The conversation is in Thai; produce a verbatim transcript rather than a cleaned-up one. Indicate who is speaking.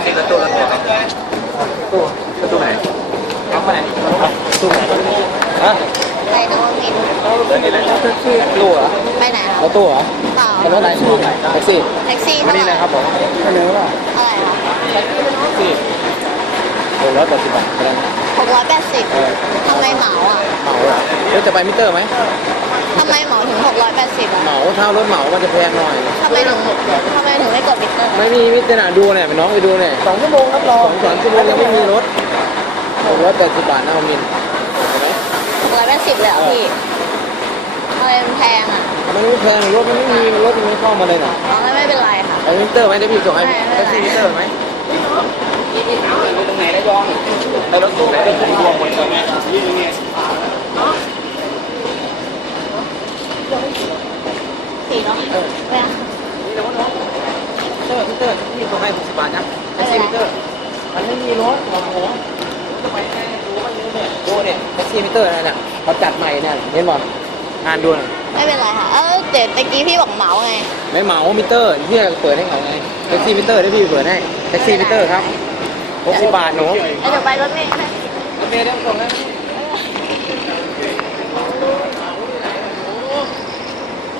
Speaker 1: นี่รถตู้รถตู้ครับตู้รถตู้ไหนเอาไปไหนตู้ไหนฮะ
Speaker 2: ไปนวมินทร์
Speaker 1: เดินนี่เลยตู้เหรอ
Speaker 2: ไปไหนค
Speaker 1: ร
Speaker 2: รับ
Speaker 1: ถตู้เหรอ
Speaker 2: เปล่า
Speaker 1: เป็นรถอะไรแท็กซี่
Speaker 2: แท็กซี่
Speaker 1: มา
Speaker 2: เท่าไห
Speaker 1: นี่
Speaker 2: ร่
Speaker 1: เลยครับผมไม่รู้ว่า
Speaker 2: อะไรครับ
Speaker 1: แท็กซี่โอ้ร้อยแปดสิบบาทไปแล้ว
Speaker 2: หกร้อยแปดสิบ
Speaker 1: เออ
Speaker 2: ทำไมเหมาอ่ะ
Speaker 1: เหมาเหรอเดี๋ยวจะไปมิเตอร์ไหม
Speaker 2: ทำไมเหมาถึงหกร้อยแปดสิบอ่ะ
Speaker 1: เหมาถ้ารถเหมามันจะแพงหน่อย
Speaker 2: ทำไมถึงทำไมถึงไม่กดมิเตอร์
Speaker 1: ไม่มีมิเตอร์นะดูเนี่ยน้องไปดูเนี่ยสองชั่วโมงครับรอสองสามชั่วโมงยังไม่มีรถหกร้อยแปดสิบบาทนะมิน
Speaker 2: หกร้อยแปดสิบเลยเหรอพี่ทำไมมันแพงอ่ะ
Speaker 1: มันไม่แพงรถมันไม่มีรถมันไม่เข้ามาเลยนะ
Speaker 2: อ๋อไม่เป็นไรค่ะ
Speaker 1: ไปมิเตอร์ไหมได้พี่ส่งให้
Speaker 2: ไม่ไม่
Speaker 1: แท็กซี่มิเตอร์ไหมตรงไหนระยองไปรถตู้ไปรถตู้รวมหมดเลย
Speaker 2: สี่เนาะ
Speaker 1: เออ
Speaker 2: ไปอ่ะ
Speaker 1: นี่น้องน้องมิเตอร์มิเตอร์พี่ส่งให้หกสิบบาทนะแท็กซี่มิเตอร์มันไม่มีรถหรอกผมจะไปไงดูไม่รู้เนี่ยดูเนี่ยแท็กซี่มิเตอร์นั่นน่ะเขาจัดใหม่เนี่ยเห็นบ่อ่านดูหน่อย
Speaker 2: ไม่เป็นไรค่ะ เออเดี๋ยวตะกี้พี่บอกเหมาไง
Speaker 1: ไม่เหมามิเตอร์พี่เปิดให้เขาไงแท็กซี่มิเตอร์ได้พี่เปิดให้แท็กซี่มิเตอร์ครับหกสิบบาทหนู
Speaker 2: แล้วเดี๋ยวไปรถเมล์ให้
Speaker 1: รถเมล์ได้ส่งให้